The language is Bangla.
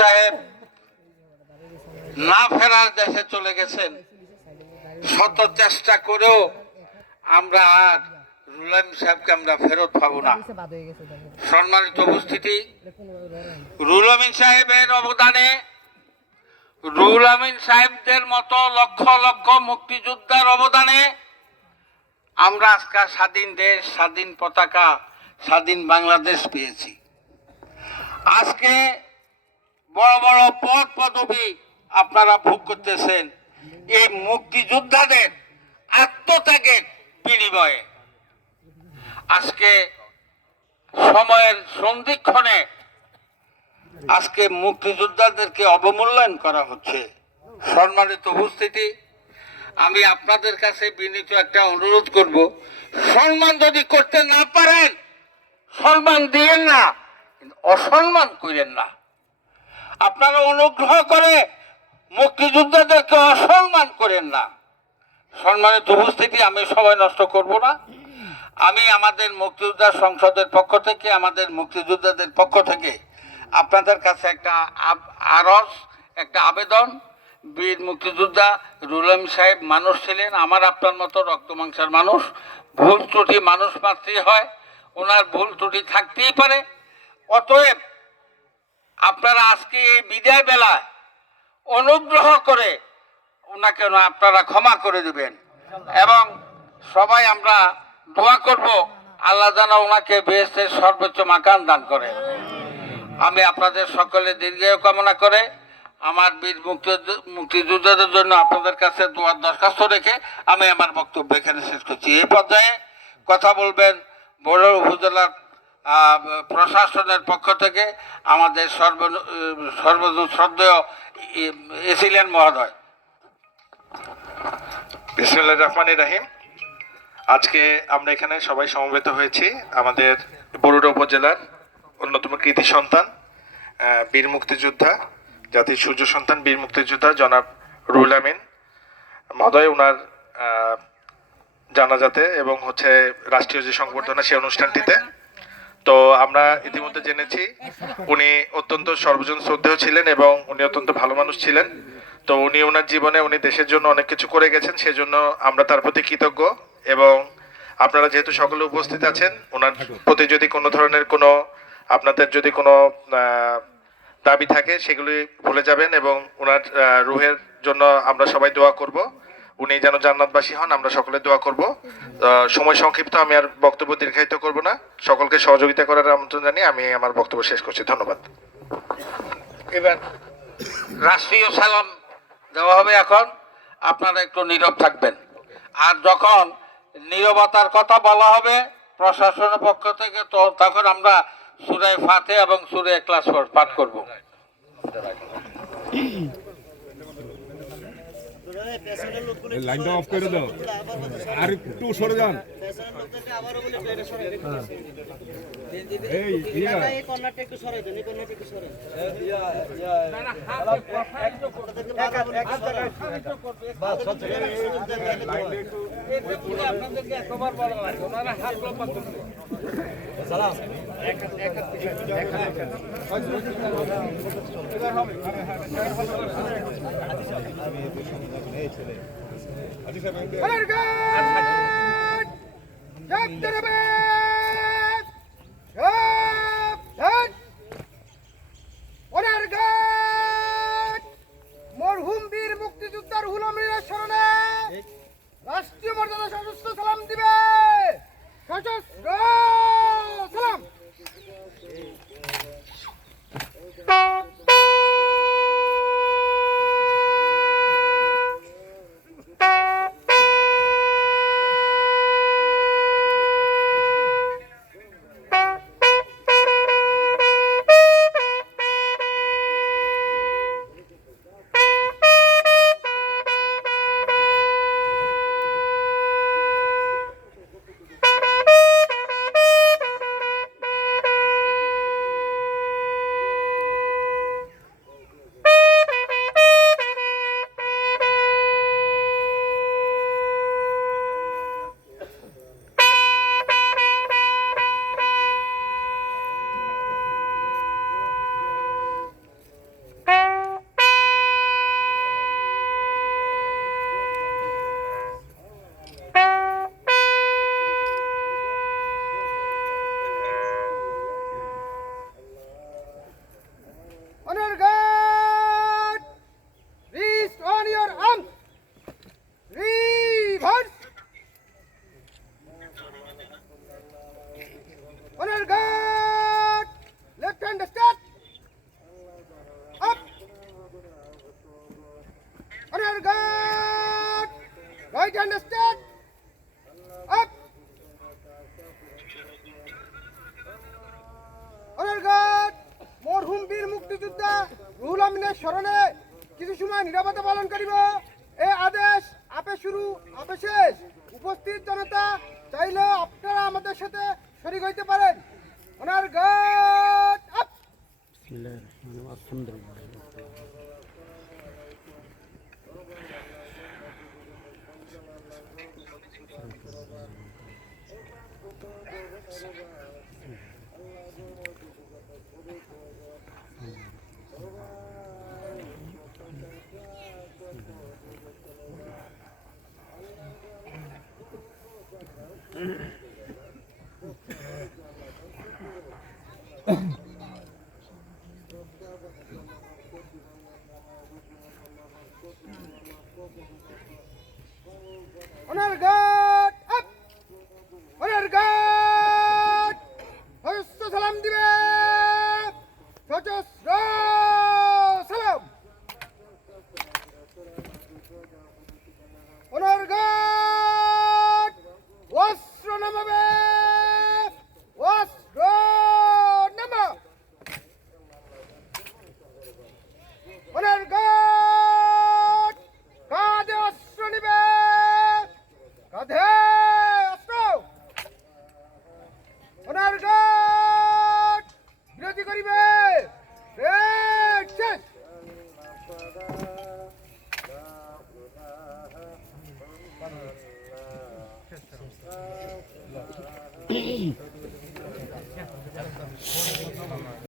সাহেব না ফেরার দেশে চলে গেছেন। শত চেষ্টা করেও আমরা আর রুহুল আমিন সাহেবকে আমরা ফেরত পাবো না। সম্মানিত উপস্থিতি, রুহুল আমিন সাহেবের অবদানে, রুহুল আমিন সাহেবদের মতো লক্ষ লক্ষ মুক্তিযোদ্ধার অবদানে আমরা আজকে স্বাধীন দেশ, স্বাধীন পতাকা, স্বাধীন বাংলাদেশ পেয়েছি। আজকে বড় বড় পদ পদবি আপনারা ভোগ করতেছেন এই মুক্তিযোদ্ধাদের আত্মত্যাগের বিনিময়ে। আজকে সময়ের সন্ধিক্ষণে আজকে মুক্তিযোদ্ধাদেরকে অবমূল্যায়ন করা হচ্ছে। সম্মানিত উপস্থিতি, আমি আপনাদের কাছে বিনীত একটা অনুরোধ করব, সম্মান যদি করতে না পারেন সম্মান দিয়েন না, অসম্মান করেন না। আপনারা অনুগ্রহ করে মুক্তিযোদ্ধাদেরকে অসম্মান করেন না। সম্মানিত উপস্থিতি, আমি সময় নষ্ট করব না। আমি আমাদের মুক্তিযোদ্ধা সংসদের পক্ষ থেকে, আমাদের মুক্তিযোদ্ধাদের পক্ষ থেকে আপনাদের কাছে একটা আরজ, একটা আবেদন। বীর মুক্তিযোদ্ধা রুহুল আমিন সাহেব মানুষ ছিলেন, আমার আপনার মতো রক্ত মাংসের মানুষ। ভুল ত্রুটি মানুষ মাত্রই হয়, ওনার ভুল ত্রুটি থাকতেই পারে। অতএব আপনারা আজকে এই বিদায় বেলায় অনুগ্রহ করে ওনাকে আপনারা ক্ষমা করে দিবেন এবং সবাই আমরা দোয়া করব আল্লাহ যেন ওনাকে বেহেশতের সর্বোচ্চ মাকাম দান করে। আমি আপনাদের সকলের দীর্ঘায়ু কামনা করে আমার বীর মুক্তিযোদ্ধাদের জন্য আপনাদের কাছে দোয়ার দরখাস্ত রেখে আমি আমার বক্তব্য এখানে শেষ করছি। এই পর্যায়ে কথা বলবেন বড়ুয়া উপজেলার প্রশাসনের পক্ষ থেকে আমাদের সর্বশ্রদ্ধেয় এসিলেন মহোদয়। বিসমিল্লাহির রহমানির রহিম। আজকে আমরা এখানে সবাই সমবেত হয়েছি আমাদের বরুড়া উপজেলার অন্যতম কৃতি সন্তান, বীর মুক্তিযোদ্ধা, জাতির সূর্য সন্তান, বীর মুক্তিযোদ্ধা জনাব রুহুল আমিন মহোদয়, ওনার জানাজাতে এবং রাষ্ট্রীয় যে সংবর্ধনা সেই অনুষ্ঠানটিতে। তো আমরা ইতিমধ্যে জেনেছি উনি অত্যন্ত সর্বজন শ্রদ্ধেয় ছিলেন এবং উনি অত্যন্ত ভালো মানুষ ছিলেন। তো উনি ওনার জীবনে উনি দেশের জন্য অনেক কিছু করে গেছেন, সেজন্য আমরা তার প্রতি কৃতজ্ঞ। এবং আপনারা যেহেতু সকলে উপস্থিত আছেন, ওনার প্রতি যদি কোনো ধরনের আপনাদের যদি কোনো দাবি থাকে সেগুলি ভুলে যাবেন এবং ওনার রুহের জন্য আমরা সবাই দোয়া করব, উনি যেন জান্নাতবাসী হন, আমরা সকলে দোয়া করব। সময় সংক্ষিপ্ত, আমি আর বক্তব্য দীর্ঘায়িত করব না। সকলকে সহযোগিতা করার আমন্ত্রণ জানিয়ে আমি আমার বক্তব্য শেষ করছি। ধন্যবাদ। এবার রাষ্ট্রীয় সালাম দেওয়া হবে। এখন আপনারা একটু নীরব থাকবেন, আর যখন নীরবতার কথা বলা হবে প্রশাসনের পক্ষ থেকে তো তখন আমরা সূরা ফাতিহা এবং সূরা ইখলাস পাঠ করব। লাইনটা অফ করে দাও, আর একটু সরে যান। এই কর্নারটা একটু সরে দেন, এই কর্নারটা একটু সরে। আপনাদেরকে একবার বলা লাগে, ওনারা হাত লম্বা করছে। সালাম মরহুম বীর মুক্তিযোদ্ধা রুহুল আমিনের স্মরণে রাষ্ট্রীয় মর্যাদা সশস্ত্র সালাম দিবে। সশস্ত্র সালাম। Right hand straight up honour guard মরহুম বীর মুক্তিযোদ্ধা রুহুল আমিনের স্মরণে কিছু সময় নিরাপত্তা পালন করিব এই আদেশ আপে শুরু আপে শেষ। উপস্থিত জনতা চাইলেও আপনারা আমাদের সাথে শরীক হইতে পারেন। Honour guard up honour guard up honour guard সশস্ত্র সালাম দিবে সশস্ত্র সালাম। অনার গার্ড অস্ত্র নামাবে অস্ত্র নামা। অনার গার্ড কাঁধে অস্ত্র নিবে কাঁধে অস্ত্র। অনার গার্ড বিরতি করিবে রেড শেষ।